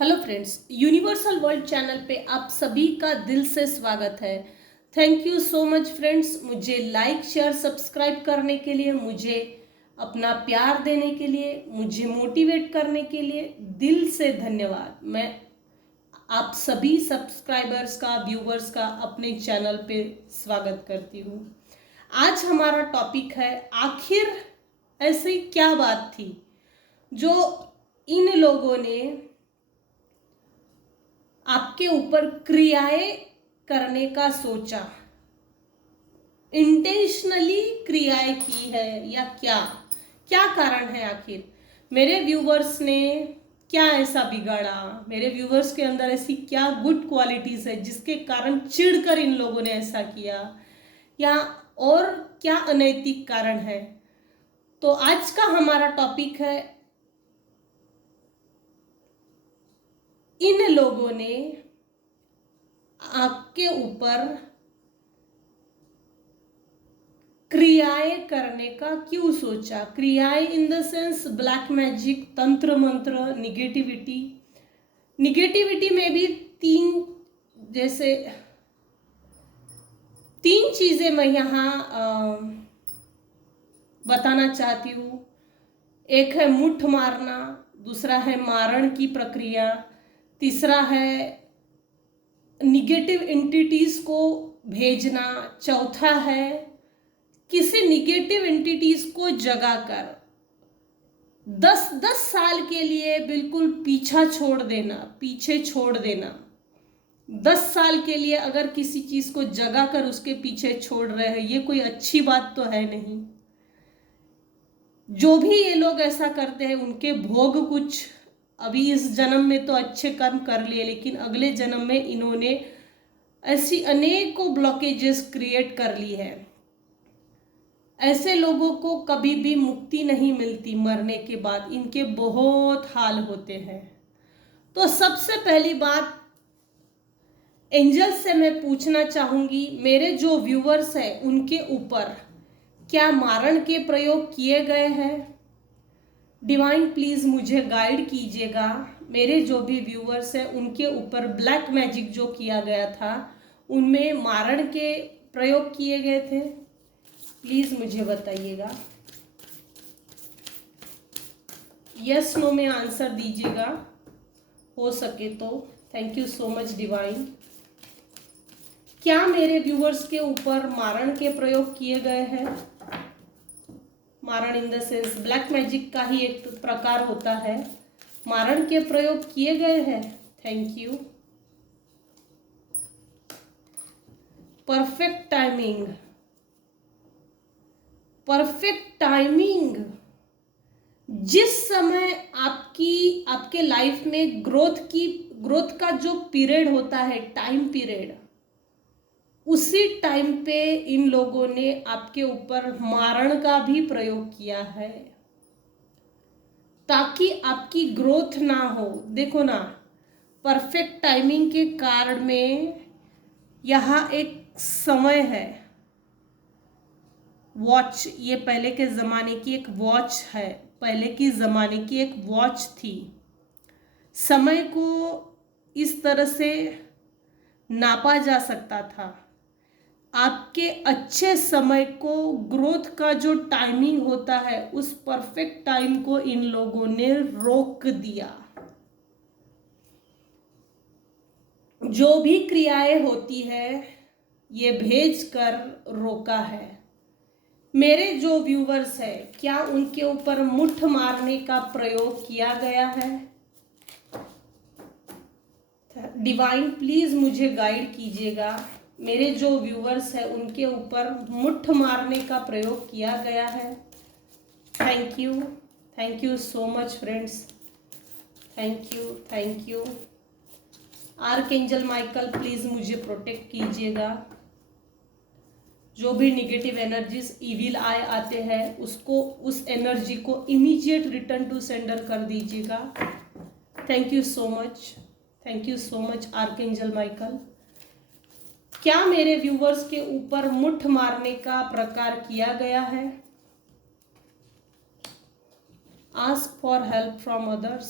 Hello friends, universal world channel पे आप सभी का दिल से स्वागत है। Thank you so much friends, मुझे लाइक शेयर सब्सक्राइब करने के लिए, मुझे अपना प्यार देने के लिए, मुझे मोटिवेट करने के लिए दिल से धन्यवाद। मैं आप सभी सब्सक्राइबर्स का, व्यूवर्स का अपने चैनल पे स्वागत करती हूँ। आज हमारा टॉपिक है, आखिर ऐसी क्या बात थी जो इन लोगों ने आपके ऊपर क्रियाएं करने का सोचा, इंटेंशनली क्रियाएं की है, या क्या क्या कारण है? आखिर मेरे व्यूवर्स ने क्या ऐसा बिगाड़ा, मेरे व्यूवर्स के अंदर ऐसी क्या गुड क्वालिटीज है जिसके कारण चिढ़कर इन लोगों ने ऐसा किया, या और क्या अनैतिक कारण है? तो आज का हमारा टॉपिक है, इन लोगों ने आपके ऊपर क्रियाएं करने का क्यों सोचा। क्रियाएं in the sense black magic, तंत्र मंत्र, निगेटिविटी। निगेटिविटी में भी जैसे तीन चीजें मैं यहाँ बताना चाहती हूँ। एक है मुठ मारना, दूसरा है मारण की प्रक्रिया, तीसरा है निगेटिव एंटिटीज को भेजना, चौथा है किसी निगेटिव एंटिटीज को जगाकर 10-10 साल के लिए बिल्कुल पीछे छोड़ देना। 10 साल के लिए अगर किसी चीज को जगाकर उसके पीछे छोड़ रहे हैं, ये कोई अच्छी बात तो है नहीं। जो भी ये लोग ऐसा करते हैं, उनके भोग कुछ अभी इस जन्म में तो अच्छे कर्म कर लिए, लेकिन अगले जन्म में इन्होंने ऐसी अनेकों ब्लॉकेजेस क्रिएट कर ली है। ऐसे लोगों को कभी भी मुक्ति नहीं मिलती, मरने के बाद इनके बहुत हाल होते हैं। तो सबसे पहली बात, एंजल से मैं पूछना चाहूंगी, मेरे जो व्यूवर्स हैं उनके ऊपर क्या मारण के प्रयोग किए गए हैं? डिवाइन प्लीज मुझे गाइड कीजिएगा। मेरे जो भी व्यूवर्स हैं उनके ऊपर ब्लैक मैजिक जो किया गया था, उनमें मारण के प्रयोग किए गए थे? प्लीज मुझे बताइएगा, यस नो में आंसर दीजिएगा हो सके तो। Thank you so much divine. क्या मेरे व्यूवर्स के ऊपर मारण के प्रयोग किए गए हैं? मारण in the sense black magic का ही एक प्रकार होता है। मारण के प्रयोग किए गए हैं? Thank you. Perfect timing, perfect timing. जिस समय आपके लाइफ में ग्रोथ का जो पीरियड होता है, टाइम पीरियड, उसी टाइम पे इन लोगों ने आपके ऊपर मारण का भी प्रयोग किया है, ताकि आपकी ग्रोथ ना हो। देखो ना, परफेक्ट टाइमिंग के कारण में यहाँ एक समय है, वॉच। ये पहले के ज़माने की एक वॉच है, पहले की ज़माने की एक वॉच थी। समय को इस तरह से नापा जा सकता था। आपके अच्छे समय को, ग्रोथ का जो टाइमिंग होता है, उस परफेक्ट टाइम को इन लोगों ने रोक दिया। जो भी क्रियाएं होती है, ये भेज कर रोका है। मेरे जो व्यूवर्स है, क्या उनके ऊपर मुठ मारने का प्रयोग किया गया है? डिवाइन प्लीज मुझे गाइड कीजिएगा। मेरे जो व्यूवर्स है उनके ऊपर मुठ मारने का प्रयोग किया गया है? Thank you so much friends, thank you. Archangel Michael please मुझे प्रोटेक्ट कीजिएगा। जो भी निगेटिव एनर्जीज, इविल आए आते हैं, उसको, उस एनर्जी को इमीडिएट रिटर्न टू सेंडर कर दीजिएगा। Thank you so much archangel Michael. क्या मेरे व्यूवर्स के ऊपर मुठ मारने का प्रकार किया गया है? Ask for help from others.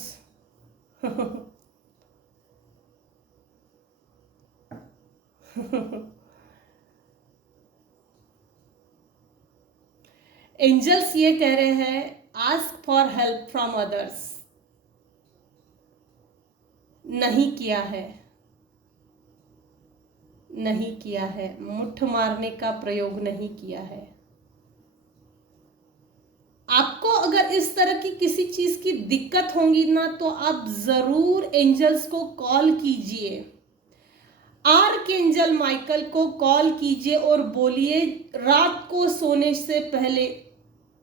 Angels ये कह रहे हैं ask for help from others. नहीं किया है, नहीं किया है, मुट्ठ मारने का प्रयोग नहीं किया है। आपको अगर इस तरह की किसी चीज की दिक्कत होगी ना, तो आप जरूर एंजल्स को कॉल कीजिए, आर्कएंजल माइकल को कॉल कीजिए और बोलिए रात को सोने से पहले।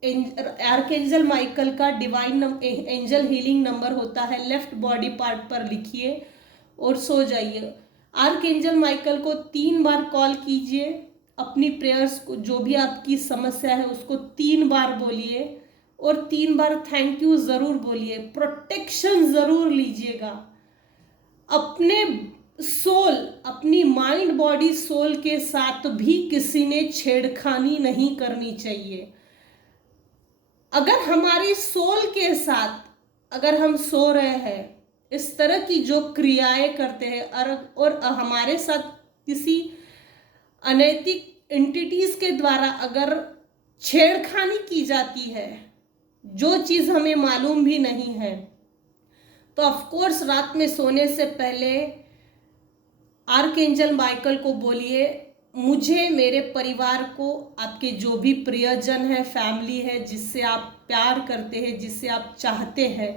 आर्कएंजल माइकल का डिवाइन एंजल हीलिंग नंबर होता है, लेफ्ट बॉडी पार्ट पर लिखिए और सो जाइए। आर्कएंजल माइकल को 3 बार कॉल कीजिए, अपनी प्रेयर्स को, जो भी आपकी समस्या है उसको 3 बार बोलिए और 3 बार थैंक यू जरूर बोलिए। प्रोटेक्शन जरूर लीजिएगा। अपने सोल, अपनी माइंड बॉडी सोल के साथ भी किसी ने छेड़खानी नहीं करनी चाहिए। अगर हमारी सोल के साथ अगर हम सो रहे हैं, इस तरह की जो क्रियाएं करते हैं और हमारे साथ किसी अनैतिक एंटिटीज के द्वारा अगर छेड़खानी की जाती है, जो चीज हमें मालूम भी नहीं है, तो ऑफ कोर्स रात में सोने से पहले आर्कएंजल माइकल को बोलिए मुझे, मेरे परिवार को, आपके जो भी प्रियजन है, फैमिली है, जिससे आप प्यार करते हैं, जिससे आप चाहते हैं,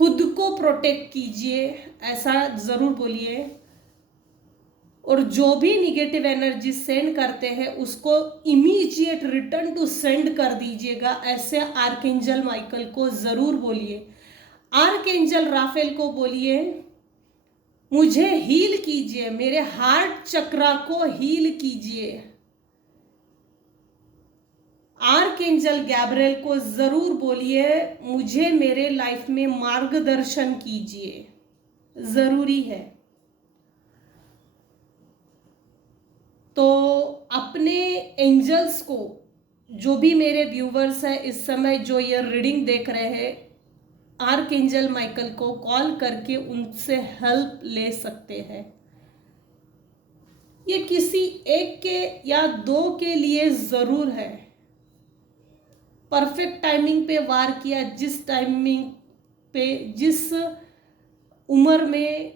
खुद को प्रोटेक्ट कीजिए, ऐसा जरूर बोलिए। और जो भी निगेटिव एनर्जी सेंड करते हैं उसको इमीडिएट रिटर्न टू सेंड कर दीजिएगा, ऐसे आर्कएंजल माइकल को जरूर बोलिए। आर्कएंजल राफेल को बोलिए मुझे हील कीजिए, मेरे हार्ट चक्रा को हील कीजिए। आर्कएंजल गैब्रिएल को जरूर बोलिए मुझे मेरे लाइफ में मार्गदर्शन कीजिए, जरूरी है। तो अपने एंजल्स को, जो भी मेरे व्यूवर्स हैं इस समय जो ये रीडिंग देख रहे हैं, आर्कएंजल माइकल को कॉल करके उनसे हेल्प ले सकते हैं। ये किसी एक के या 2 के लिए जरूर है। परफेक्ट टाइमिंग पे वार किया, जिस टाइमिंग पे, जिस उम्र में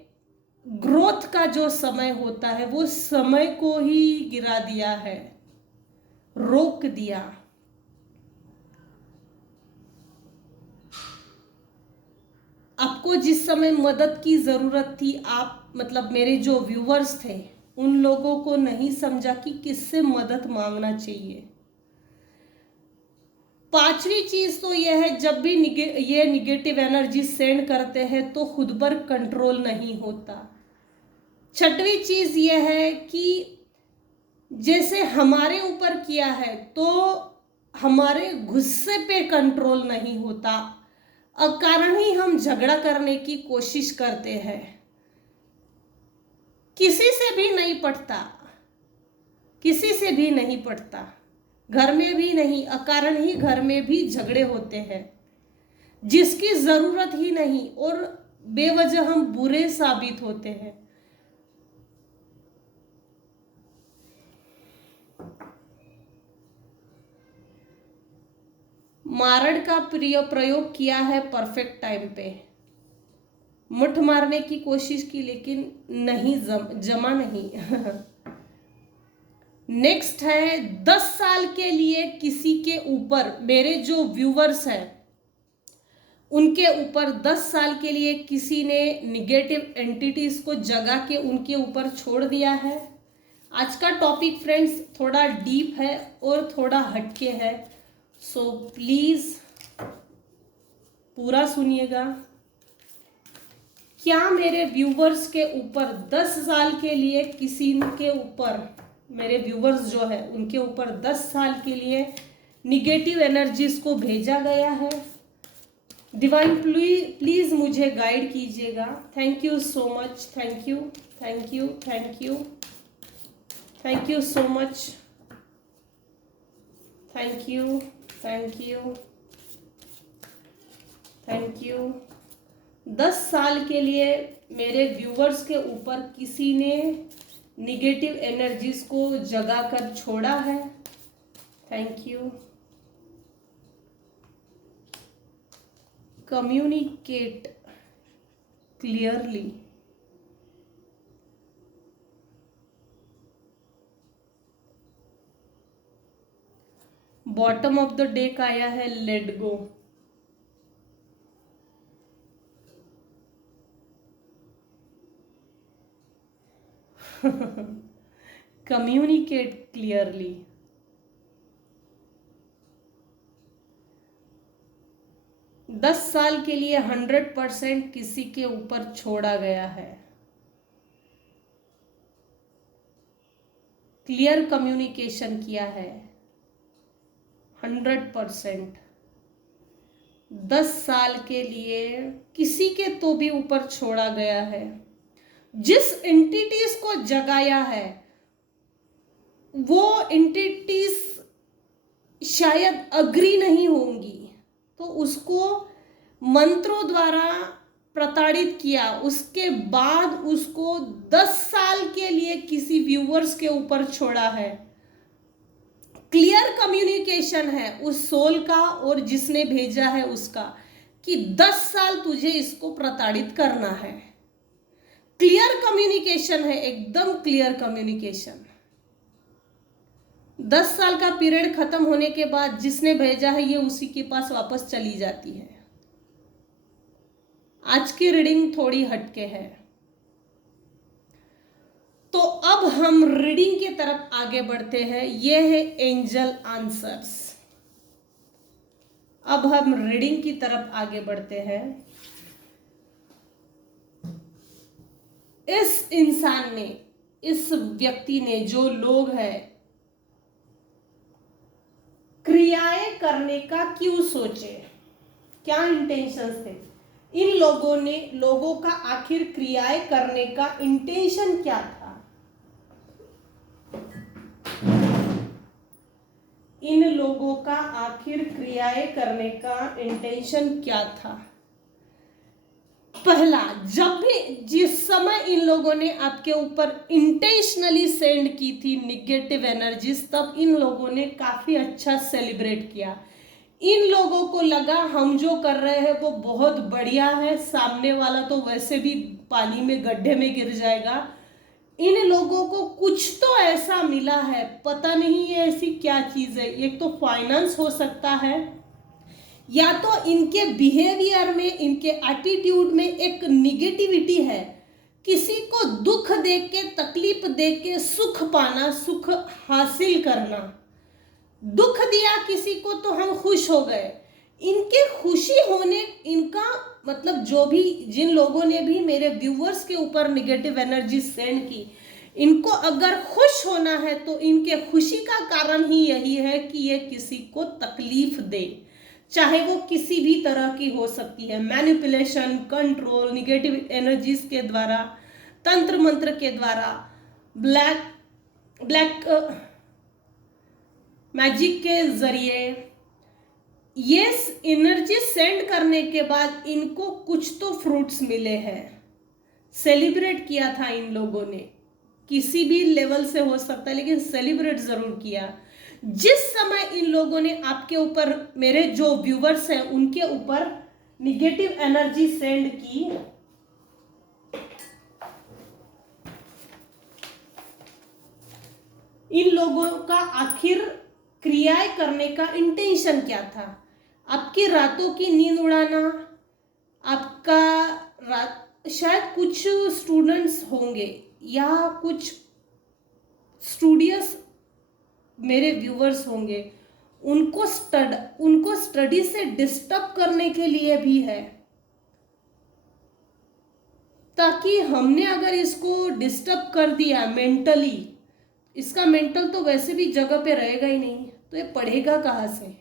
ग्रोथ का जो समय होता है, वो समय को ही गिरा दिया है, रोक दिया। आपको जिस समय मदद की जरूरत थी, आप मतलब मेरे जो व्यूवर्स थे, उन लोगों को नहीं समझा कि किससे मदद मांगना चाहिए। 5वीं चीज तो यह है, जब भी ये निगेटिव एनर्जी सेंड करते हैं तो खुद पर कंट्रोल नहीं होता। 6वीं चीज यह है कि जैसे हमारे ऊपर किया है तो हमारे गुस्से पे कंट्रोल नहीं होता, अकारण ही हम झगड़ा करने की कोशिश करते हैं। किसी से भी नहीं पटता, किसी से भी नहीं पटता, घर में भी नहीं, अकारण ही घर में भी झगड़े होते हैं, जिसकी जरूरत ही नहीं, और बेवजह हम बुरे साबित होते हैं। मारण का प्रयोग किया है परफेक्ट टाइम पे, मुठ मारने की कोशिश की लेकिन नहीं जमा नहीं। नेक्स्ट है 10 साल के लिए किसी के ऊपर, मेरे जो व्यूवर्स हैं उनके ऊपर 10 साल के लिए किसी ने निगेटिव एंटिटीज को जगा के उनके ऊपर छोड़ दिया है। आज का टॉपिक फ्रेंड्स थोड़ा डीप है और थोड़ा हटके है, सो प्लीज पूरा सुनिएगा। क्या मेरे व्यूवर्स के ऊपर 10 साल के लिए किसी के ऊपर, मेरे व्यूवर्स जो है उनके ऊपर 10 साल के लिए निगेटिव एनर्जीज को भेजा गया है? डिवाइन प्लीज मुझे गाइड कीजिएगा। Thank you so much, thank you, thank you, thank you, thank you so much, thank you, thank you, thank you. 10 साल के लिए मेरे व्यूवर्स के ऊपर किसी ने निगेटिव एनर्जीज को जगा कर छोड़ा है। Thank you. Communicate clearly. Bottom of the deck आया है लेट गो। Communicate clearly. दस साल के लिए 100% किसी के ऊपर छोड़ा गया है। क्लियर कम्युनिकेशन किया है 100%। 10 साल के लिए किसी के तो भी ऊपर छोड़ा गया है। जिस एंटिटीज को जगाया है वो एंटिटीज शायद अग्री नहीं होंगी, तो उसको मंत्रों द्वारा प्रताड़ित किया। उसके बाद उसको 10 साल के लिए किसी व्यूअर्स के ऊपर छोड़ा है। क्लियर कम्युनिकेशन है उस सोल का और जिसने भेजा है उसका कि 10 साल तुझे इसको प्रताड़ित करना है। क्लियर कम्युनिकेशन है, एकदम क्लियर कम्युनिकेशन। 10 साल का पीरियड खत्म होने के बाद जिसने भेजा है ये उसी के पास वापस चली जाती है। आज की रीडिंग थोड़ी हटके है। तो अब हम रीडिंग की तरफ आगे बढ़ते हैं। यह है एंजल आंसर्स। अब हम रीडिंग की तरफ आगे बढ़ते हैं। इस इंसान ने, इस व्यक्ति ने, जो लोग हैं, क्रियाएं करने का क्यों सोचे, क्या इंटेंशंस थे इन लोगों ने, लोगों का आखिर क्रियाएं करने का इंटेंशन क्या था। इन लोगों का आखिर क्रियाएं करने का इंटेंशन क्या था। पहला, जब भी जिस समय इन लोगों ने आपके ऊपर इंटेंशनली सेंड की थी निगेटिव एनर्जीज, तब इन लोगों ने काफी अच्छा सेलिब्रेट किया। इन लोगों को लगा हम जो कर रहे हैं वो बहुत बढ़िया है, सामने वाला तो वैसे भी पानी में गड्ढे में गिर जाएगा। इन लोगों को कुछ तो ऐसा मिला है, पता नहीं है ऐसी क्या चीज है। एक तो फाइनेंस हो सकता है, या तो इनके बिहेवियर में, इनके एटीट्यूड में एक निगेटिविटी है। किसी को दुख देख के, तकलीफ देख के सुख पाना, सुख हासिल करना। दुख दिया किसी को तो हम खुश हो गए। इनके खुशी होने, इनका मतलब जो भी, जिन लोगों ने भी मेरे व्यूअर्स के ऊपर निगेटिव एनर्जी सेंड की, इनको अगर खुश होना है तो इनके खुशी का कारण ही यही है कि ये किसी को तकलीफ दे, चाहे वो किसी भी तरह की हो सकती है। मैनिपुलेशन, कंट्रोल, निगेटिव एनर्जीज के द्वारा, तंत्र मंत्र के द्वारा, ब्लैक मैजिक के जरिए। ये एनर्जी सेंड करने के बाद इनको कुछ तो फ्रूट्स मिले हैं। सेलिब्रेट किया था इन लोगों ने, किसी भी लेवल से हो सकता है, लेकिन सेलिब्रेट जरूर किया। जिस समय इन लोगों ने आपके ऊपर, मेरे जो व्यूवर्स हैं उनके ऊपर निगेटिव एनर्जी सेंड की, इन लोगों का आखिर क्रियाएं करने का इंटेंशन क्या था। आपकी रातों की नींद उड़ाना, आपका शायद कुछ स्टूडेंट्स होंगे या कुछ स्टूडियस मेरे व्यूवर्स होंगे, उनको स्टडी से डिस्टर्ब करने के लिए भी है, ताकि हमने अगर इसको डिस्टर्ब कर दिया मेंटली, इसका मेंटल तो वैसे भी जगह पे रहेगा ही नहीं, तो ये पढ़ेगा कहाँ से।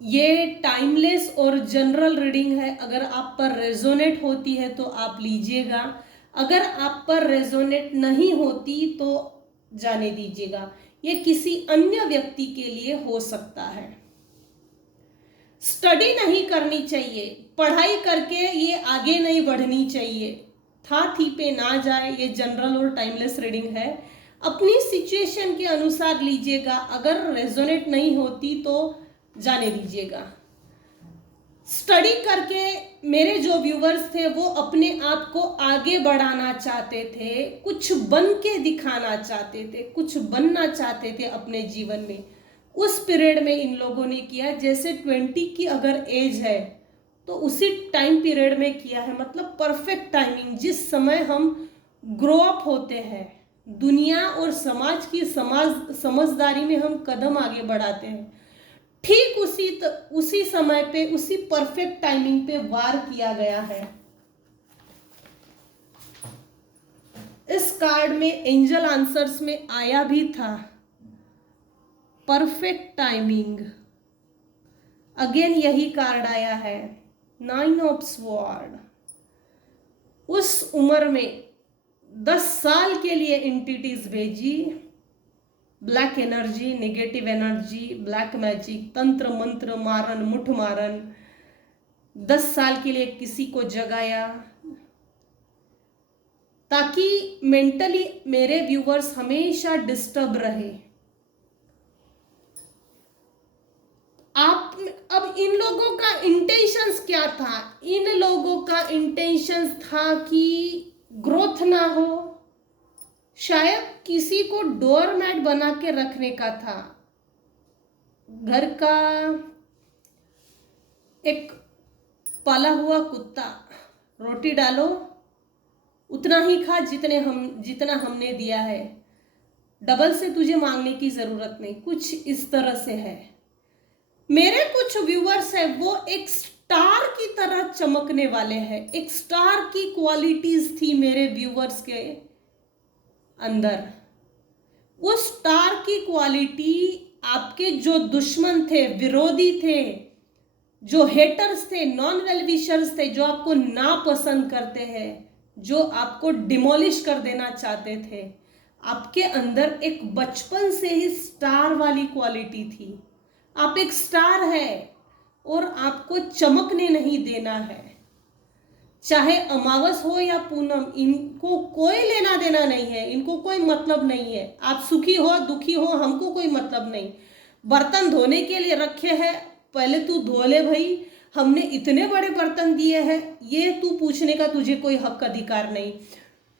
ये टाइमलेस और जनरल रीडिंग है। अगर आप पर रेजोनेट होती है तो आप लीजिएगा, अगर आप पर रेजोनेट नहीं होती तो जाने दीजिएगा। ये किसी अन्य व्यक्ति के लिए हो सकता है। स्टडी नहीं करनी चाहिए, पढ़ाई करके ये आगे नहीं बढ़नी चाहिए। था थी पे ना जाए, ये जनरल और टाइमलेस रीडिंग है। अपनी सिचुएशन के अनुसार लीजिएगा, अगर रेजोनेट नहीं होती तो जाने दीजिएगा। स्टडी करके मेरे जो व्यूवर्स थे वो अपने आप को आगे बढ़ाना चाहते थे, कुछ बन के दिखाना चाहते थे, कुछ बनना चाहते थे अपने जीवन में। उस पीरियड में इन लोगों ने किया, जैसे 20 की अगर एज है तो उसी टाइम पीरियड में किया है। मतलब परफेक्ट टाइमिंग, जिस समय हम ग्रो अप होते हैं, दुनिया और समाज की समझदारी में हम कदम आगे बढ़ाते हैं, ठीक उसी समय पे, उसी परफेक्ट टाइमिंग पे वार किया गया है। इस कार्ड में एंजल आंसर्स में आया भी था परफेक्ट टाइमिंग। अगेन यही कार्ड आया है, 9 ऑफ स्वॉर्ड। उस उम्र में 10 साल के लिए एंटिटीज भेजी, black energy, negative energy, black magic, तंत्र मंत्र, मारन मुठ मारन, 10 साल के लिए किसी को जगाया, ताकि मेंटली मेरे व्यूवर्स हमेशा डिस्टर्ब रहे। आप अब इन लोगों का इंटेंशंस क्या था? इन लोगों का इंटेंशंस था कि ग्रोथ ना हो, शायद किसी को डोरमैट बना के रखने का था। घर का एक पाला हुआ कुत्ता, रोटी डालो उतना ही खा जितना हमने दिया है, डबल से तुझे मांगने की जरूरत नहीं, कुछ इस तरह से है। मेरे कुछ व्यूअर्स है वो एक स्टार की तरह चमकने वाले हैं। एक स्टार की क्वालिटीज थी मेरे व्यूअर्स के अंदर। वो स्टार की क्वालिटी आपके जो दुश्मन थे, विरोधी थे, जो हेटर्स थे, नॉन वेल विशर्स थे, जो आपको नापसंद करते हैं, जो आपको डिमोलिश कर देना चाहते थे, आपके अंदर एक बचपन से ही स्टार वाली क्वालिटी थी। आप एक स्टार है और आपको चमकने नहीं देना है। चाहे अमावस हो या पूनम, इनको कोई लेना देना नहीं है, इनको कोई मतलब नहीं है। आप सुखी हो दुखी हो, हमको कोई मतलब नहीं। बर्तन धोने के लिए रखे हैं, पहले तू धो ले भाई, हमने इतने बड़े बर्तन दिए हैं, ये तू पूछने का तुझे कोई हक अधिकार नहीं।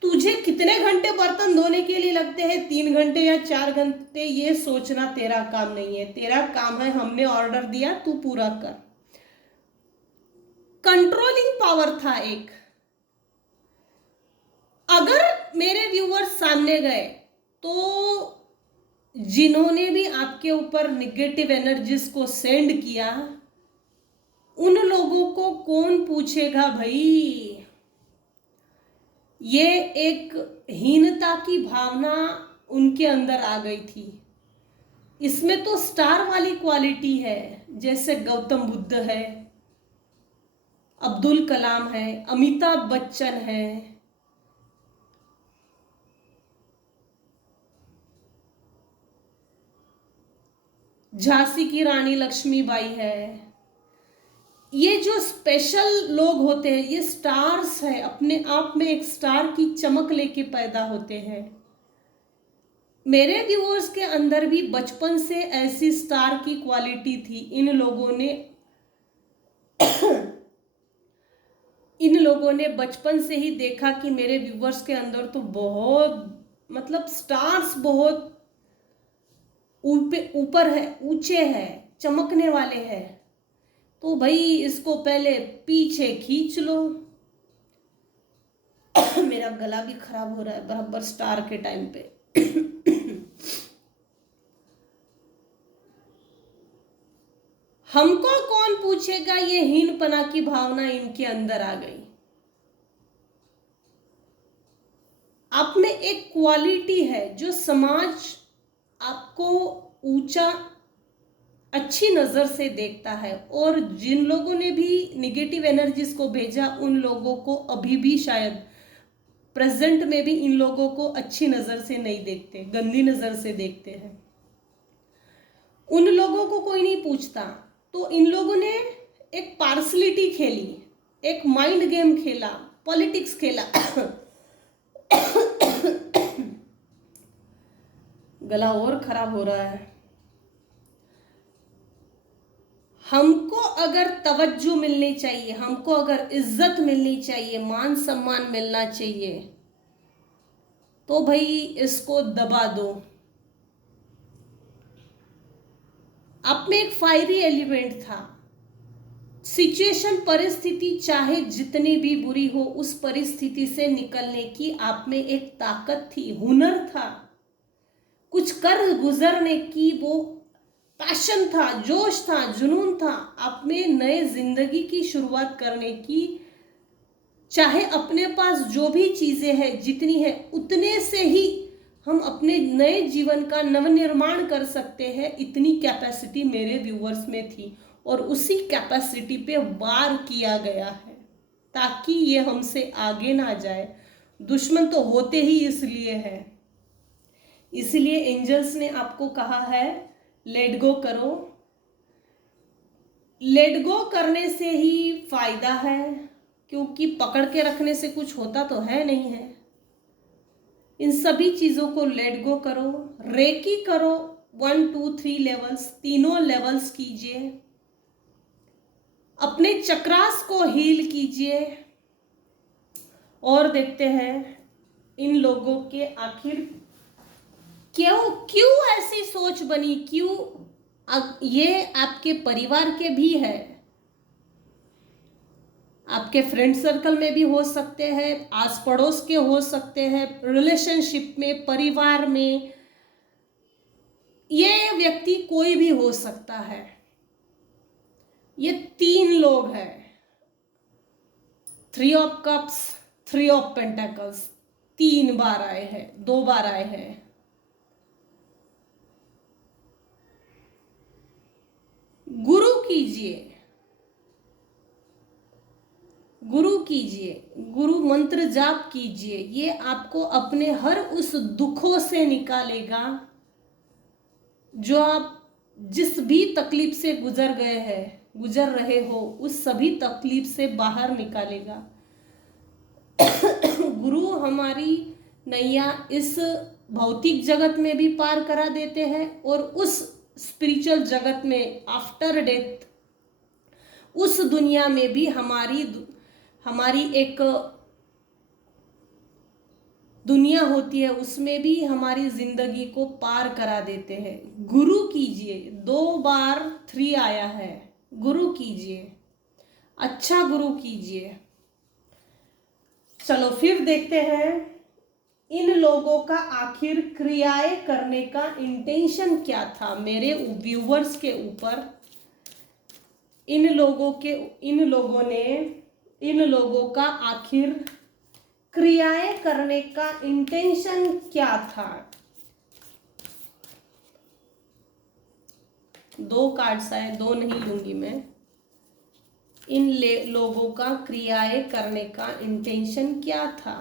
तुझे कितने घंटे बर्तन धोने के लिए लगते हैं, 3 घंटे या 4 घंटे, ये सोचना तेरा काम नहीं है। तेरा काम है, हमने ऑर्डर दिया तू पूरा कर। कंट्रोलिंग पावर था एक। अगर मेरे व्यूअर्स सामने गए तो जिन्होंने भी आपके ऊपर नेगेटिव एनर्जीज को सेंड किया, उन लोगों को कौन पूछेगा भाई? ये एक हीनता की भावना उनके अंदर आ गई थी। इसमें तो स्टार वाली क्वालिटी है, जैसे गौतम बुद्ध है, अब्दुल कलाम है, अमिताभ बच्चन है, झांसी की रानी लक्ष्मीबाई है। ये जो स्पेशल लोग होते हैं, ये स्टार्स है, अपने आप में एक स्टार की चमक लेके पैदा होते हैं। मेरे व्यूअर्स के अंदर भी बचपन से ऐसी स्टार की क्वालिटी थी। इन लोगों ने बचपन से ही देखा कि मेरे व्यूअर्स के अंदर तो बहुत, मतलब स्टार्स बहुत ऊपर है, ऊंचे हैं, चमकने वाले हैं, तो भाई इसको पहले पीछे खींच लो। मेरा गला भी खराब हो रहा है बराबर स्टार के टाइम पे। हमको कौन पूछेगा, ये हीनपना की भावना इनके अंदर आ गई। आप में एक क्वालिटी है जो समाज आपको ऊंचा, अच्छी नजर से देखता है, और जिन लोगों ने भी निगेटिव एनर्जीज को भेजा, उन लोगों को अभी भी शायद प्रेजेंट में भी इन लोगों को अच्छी नजर से नहीं देखते, गंदी नजर से देखते हैं। उन लोगों को कोई नहीं पूछता, तो इन लोगों ने एक पार्सलिटी खेली, एक माइंड गेम खेला, पॉलिटिक्स खेला। गला और खराब हो रहा है। हमको अगर तवज्जो मिलनी चाहिए, हमको अगर इज्जत मिलनी चाहिए, मान सम्मान मिलना चाहिए, तो भाई इसको दबा दो। आप में एक फायरी एलिमेंट था। सिचुएशन, परिस्थिति चाहे जितनी भी बुरी हो, उस परिस्थिति से निकलने की आप में एक ताकत थी, हुनर था, कुछ कर गुजरने की वो पैशन था, जोश था, जुनून था आप में, नए जिंदगी की शुरुआत करने की। चाहे अपने पास जो भी चीजें हैं, जितनी है उतने से ही हम अपने नए जीवन का नवनिर्माण कर सकते हैं, इतनी कैपेसिटी मेरे व्यूअर्स में थी और उसी कैपेसिटी पे वार किया गया है ताकि ये हमसे आगे ना जाए। दुश्मन तो होते ही इसलिए है, इसलिए एंजल्स ने आपको कहा है लेट गो करो। लेट गो करने से ही फायदा है, क्योंकि पकड़ के रखने से कुछ होता तो है नहीं है। इन सभी चीजों को लेट गो करो, रेकी करो, 1 2 3 लेवल्स, तीनों लेवल्स कीजिए, अपने चक्रास को हील कीजिए। और देखते हैं इन लोगों के आखिर क्यों ऐसी सोच बनी, क्यों ये आपके परिवार के भी है, आपके फ्रेंड सर्कल में भी हो सकते हैं, आस पड़ोस के हो सकते हैं, रिलेशनशिप में, परिवार में, ये व्यक्ति कोई भी हो सकता है। ये 3 लोग हैं, 3 ऑफ कप्स, 3 ऑफ पेंटेकल्स, 3 बार आए हैं, 2 बार आए हैं। गुरु कीजिए, गुरु कीजिए, गुरु मंत्र जाप कीजिए। ये आपको अपने हर उस दुखों से निकालेगा जो आप जिस भी तकलीफ से गुजर गए हैं, गुजर रहे हो, उस सभी तकलीफ से बाहर निकालेगा। गुरु हमारी नैया इस भौतिक जगत में भी पार करा देते हैं और उस स्पिरिचुअल जगत में आफ्टर डेथ, उस दुनिया में भी हमारी एक दुनिया होती है, उसमें भी हमारी जिंदगी को पार करा देते हैं। गुरु कीजिए, 2 बार 3 आया है, गुरु कीजिए, अच्छा गुरु कीजिए। चलो फिर देखते हैं इन लोगों का आखिर क्रियाएं करने का इंटेंशन क्या था मेरे व्यूवर्स के ऊपर। इन लोगों का आखिर क्रियाएं करने का इंटेंशन क्या था। 2 कार्ड्स आए, 2 नहीं लूंगी मैं। इन लोगों का क्रियाएं करने का इंटेंशन क्या था।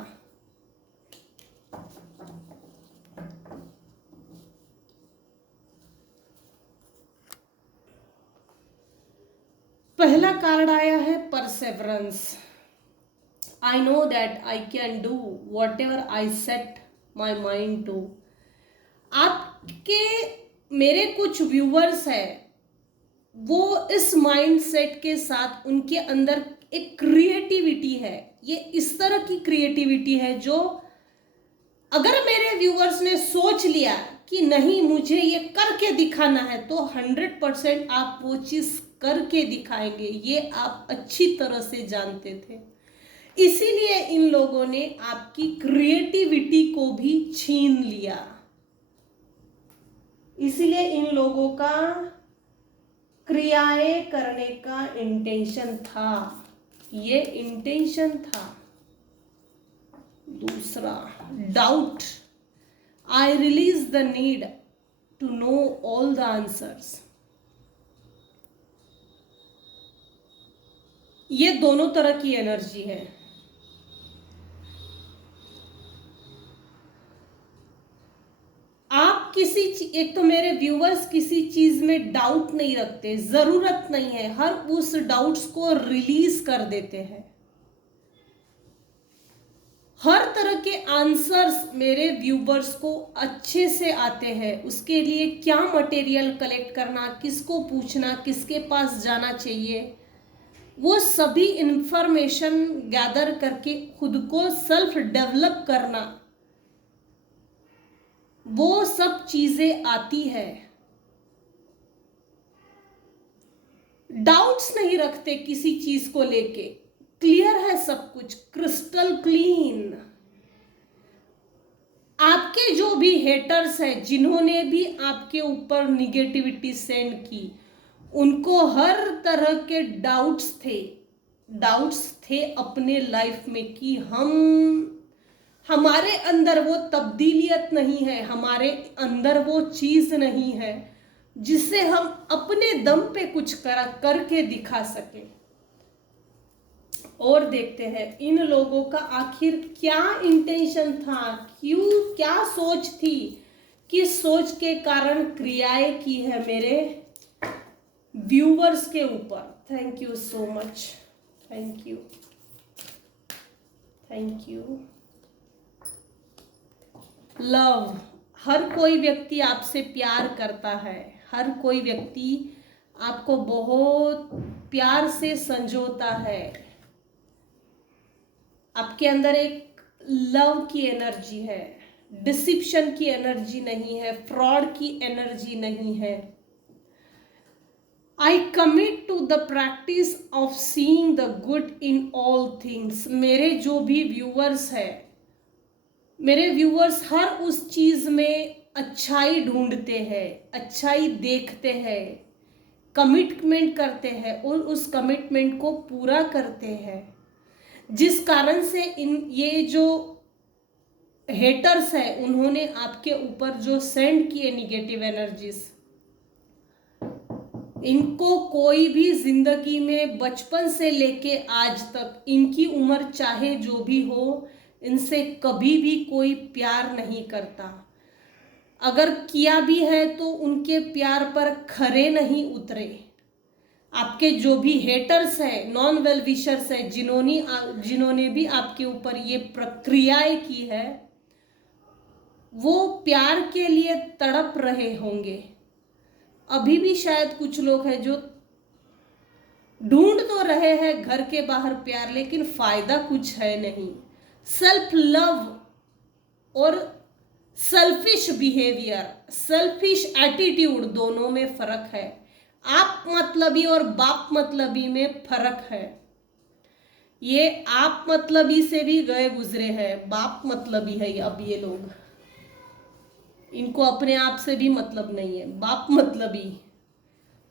पहला कार्ड आया है perseverance. I know that I can do whatever I set my mind to. आपके मेरे कुछ व्यूवर्स हैं, वो इस माइंड सेट के साथ, उनके अंदर एक क्रिएटिविटी है। ये इस तरह की क्रिएटिविटी है जो अगर मेरे व्यूवर्स ने सोच लिया कि नहीं मुझे ये करके दिखाना है, तो 100% आप वो चीज करके दिखाएंगे। ये आप अच्छी तरह से जानते थे, इसीलिए इन लोगों ने आपकी क्रिएटिविटी को भी छीन लिया। इसीलिए इन लोगों का क्रियाएं करने का इंटेंशन था, ये इंटेंशन था। दूसरा, doubt. I release the need to know all the answers. ये दोनों तरह की एनर्जी है। आप एक तो मेरे व्यूवर्स किसी चीज में डाउट नहीं रखते, जरूरत नहीं है, हर उस डाउट्स को रिलीज कर देते हैं। हर तरह के आंसर्स मेरे व्यूवर्स को अच्छे से आते हैं। उसके लिए क्या मटेरियल कलेक्ट करना, किसको पूछना, किसके पास जाना चाहिए, वो सभी इंफॉर्मेशन गैदर करके खुद को सेल्फ डेवलप करना, वो सब चीजें आती है। डाउट्स नहीं रखते किसी चीज को लेके, क्लियर है सब कुछ, क्रिस्टल क्लीन। आपके जो भी हेटर्स हैं, जिन्होंने भी आपके ऊपर निगेटिविटी सेंड की, उनको हर तरह के डाउट्स थे अपने लाइफ में कि हमारे अंदर वो तब्दीलियत नहीं है, हमारे अंदर वो चीज नहीं है जिससे हम अपने दम पे कुछ करके दिखा सके। और देखते हैं इन लोगों का आखिर क्या इंटेंशन था, क्या सोच थी, किस सोच के कारण क्रियाएं की है मेरे व्यूवर्स के ऊपर। Thank you so much, thank you, thank you. Love, हर कोई व्यक्ति आपसे प्यार करता है, हर कोई व्यक्ति आपको बहुत प्यार से संजोता है। आपके अंदर एक लव की एनर्जी है, डिसिप्शन की एनर्जी नहीं है, फ्रॉड की एनर्जी नहीं है। I commit to the practice of seeing the good in all things। मेरे जो भी व्यूवर्स है, मेरे व्यूवर्स हर उस चीज में अच्छाई ढूंढते हैं, अच्छाई देखते हैं, कमिटमेंट करते हैं और उस कमिटमेंट को पूरा करते हैं। जिस कारण से ये जो हेटर्स है, उन्होंने आपके ऊपर जो सेंड किए निगेटिव एनर्जीज, इनको कोई भी जिंदगी में बचपन से लेके आज तक, इनकी उम्र चाहे जो भी हो, इनसे कभी भी कोई प्यार नहीं करता। अगर किया भी है तो उनके प्यार पर खरे नहीं उतरे। आपके जो भी हेटर्स हैं, नॉन वेल विशर्स हैं, जिन्होंने भी आपके ऊपर ये प्रक्रियाएं की है, वो प्यार के लिए तड़प रहे होंगे। अभी भी शायद कुछ लोग हैं जो ढूंढ तो रहे हैं घर के बाहर प्यार, लेकिन फायदा कुछ है नहीं। सेल्फ लव और सेल्फिश बिहेवियर, सेल्फिश एटीट्यूड, दोनों में फर्क है। आप मतलबी और बाप मतलबी में फर्क है। ये आप मतलबी से भी गए गुजरे हैं, बाप मतलबी है अब ये लोग, इनको अपने आप से भी मतलब नहीं है, बाप मतलबी।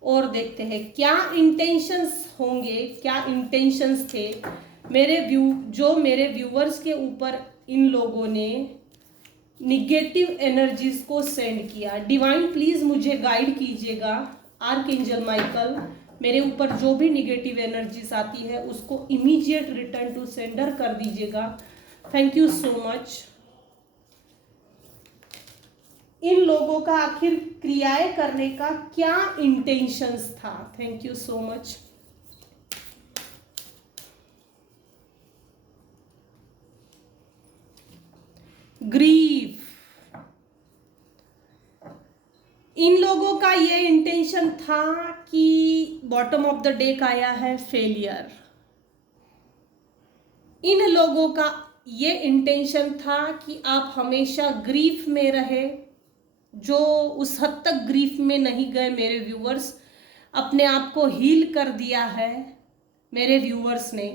और देखते हैं क्या इंटेंशंस होंगे, क्या इंटेंशंस थे मेरे व्यूवर्स के ऊपर इन लोगों ने निगेटिव एनर्जीज को सेंड किया। डिवाइन प्लीज मुझे गाइड कीजिएगा, आर्कएंजल माइकल, मेरे ऊपर जो भी निगेटिव एनर्जीज आती है उसको इमीडिएट रिटर्न टू सेंडर कर दीजिएगा। Thank you so much. इन लोगों का आखिर क्रियाएं करने का क्या इंटेंशंस था। Thank you so much. Grief, इन लोगों का ये इंटेंशन था कि बॉटम ऑफ द डेक आया है फेलियर। इन लोगों का ये इंटेंशन था कि आप हमेशा ग्रीफ में रहे, जो उस हद तक ग्रीफ में नहीं गए मेरे व्यूवर्स, अपने आप को हील कर दिया है मेरे व्यूवर्स ने।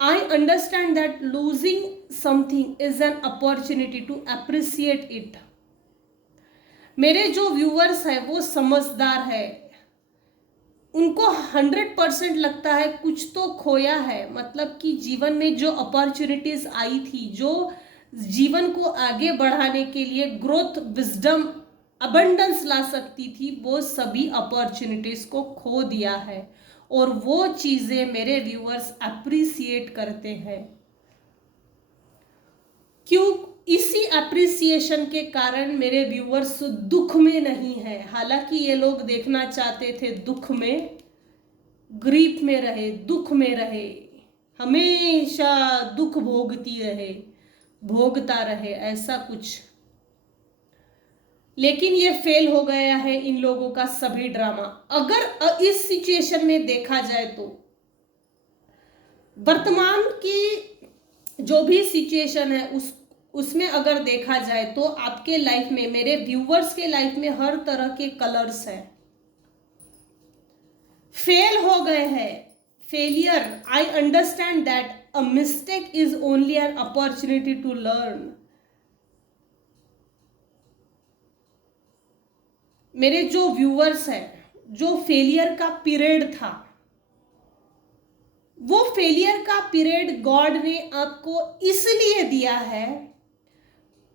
I understand that losing something is an opportunity to appreciate it. मेरे जो व्यूवर्स है वो समझदार है, उनको 100% लगता है कुछ तो खोया है, मतलब कि जीवन में जो अपॉर्चुनिटीज आई थी, जो जीवन को आगे बढ़ाने के लिए ग्रोथ, विजडम, अबंडेंस ला सकती थी, वो सभी अपॉर्चुनिटीज को खो दिया है। और वो चीजें मेरे व्यूअर्स अप्रिसिएट करते हैं। क्यों? इसी अप्रिसिएशन के कारण मेरे व्यूअर्स दुख में नहीं है। हालांकि ये लोग देखना चाहते थे दुख में, ग्रीफ में रहे, दुख में रहे, हमेशा दुख भोगता रहे, ऐसा कुछ। लेकिन ये फेल हो गया है इन लोगों का सभी ड्रामा। अगर इस सिचुएशन में देखा जाए तो वर्तमान की जो भी सिचुएशन है उसमें अगर देखा जाए तो आपके लाइफ में, मेरे व्यूवर्स के लाइफ में हर तरह के कलर्स हैं। फेल हो गए हैं, failure, I understand that a mistake is only an opportunity to learn. मेरे जो व्यूवर्स हैं, जो फेलियर का पीरियड था, वो फेलियर का पीरियड गॉड ने आपको इसलिए दिया है,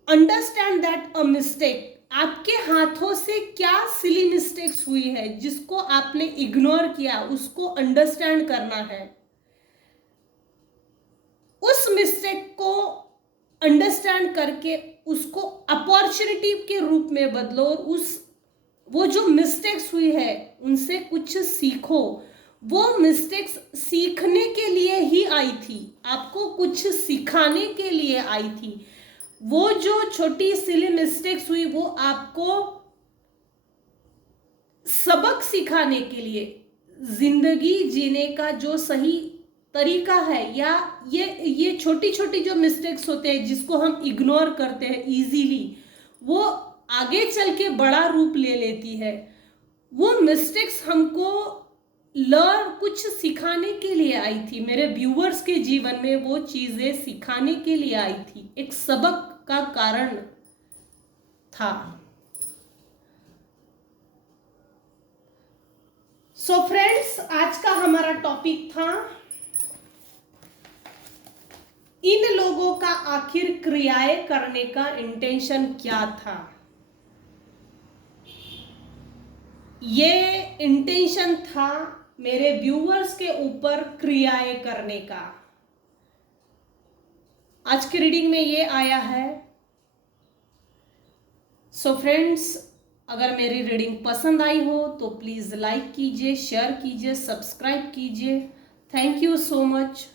अंडरस्टैंड दैट अ मिस्टेक, आपके हाथों से क्या सिली मिस्टेक्स हुई है जिसको आपने इग्नोर किया, उसको अंडरस्टैंड करना है। उस मिस्टेक को अंडरस्टैंड करके उसको अपॉर्चुनिटी के रूप में बदलो और वो जो मिस्टेक्स हुई है उनसे कुछ सीखो। वो मिस्टेक्स सीखने के लिए ही आई थी, आपको कुछ सिखाने के लिए आई थी। वो जो छोटी सिली मिस्टेक्स हुई वो आपको सबक सिखाने के लिए, जिंदगी जीने का जो सही तरीका है, या ये छोटी छोटी जो मिस्टेक्स होते हैं जिसको हम इग्नोर करते हैं इजीली, वो आगे चल के बड़ा रूप ले लेती है। वो मिस्टेक्स हमको कुछ सिखाने के लिए आई थी। मेरे व्यूअर्स के जीवन में वो चीजें सिखाने के लिए आई थी, एक सबक का कारण था। सो फ्रेंड्स, आज का हमारा टॉपिक था इन लोगों का आखिर क्रियाएं करने का इंटेंशन क्या था। ये इंटेंशन था मेरे व्यूअर्स के ऊपर क्रियाएं करने का। आज की रीडिंग में ये आया है। सो फ्रेंड्स, अगर मेरी रीडिंग पसंद आई हो तो प्लीज़ लाइक कीजिए, शेयर कीजिए, सब्सक्राइब कीजिए। Thank you so much.